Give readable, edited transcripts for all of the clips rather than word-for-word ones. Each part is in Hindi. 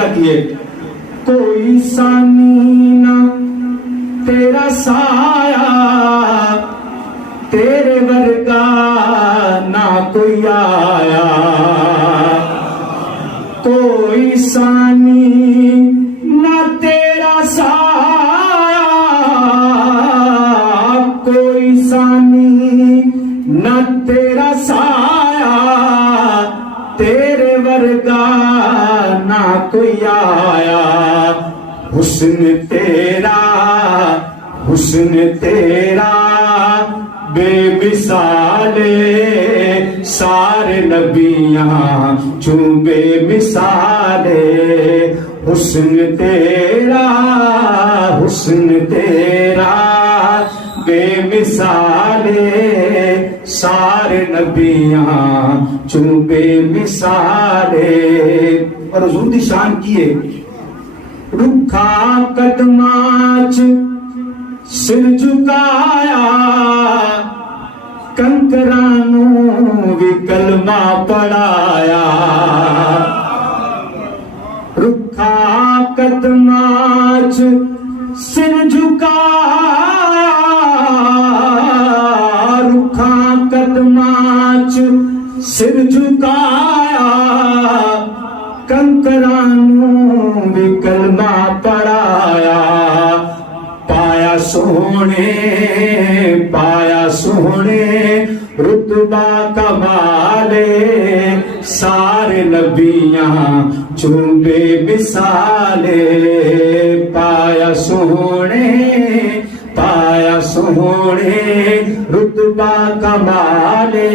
किए कोई सानी ना तेरा साया, तेरे वर्गा ना कोई आया। कोई सानी ना तेरा साया, कोई सानी ना तेरा साया, तेरे वर्गा ना कोई आया। हुस्न तेरा, हुस्न तेरा बेमिसाले, सारे नबियां चूं बेमिसाले। हुस्न तेरा, हुस्न तेरा बेमिसाले, सारे नबियां चूं बेमिसाले। और हुजूर दी शान की है, रुखा कदमाच सिर झुकाया, कंकरानू भी कलमा पढ़ाया। रुखा कदमाच सिर झुकाया, रुखा कदमाच सिर झुकाया, कंकरानू भी कलमा पढ़ाया। पाया सोने, पाया सोने रुतबा कमाले, सारे नबियां चूं बेमिसाले। पाया सोने, पाया सोने रुतबा कमाले,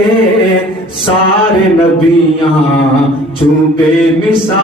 सारे नबियां चूं बेमिसाले।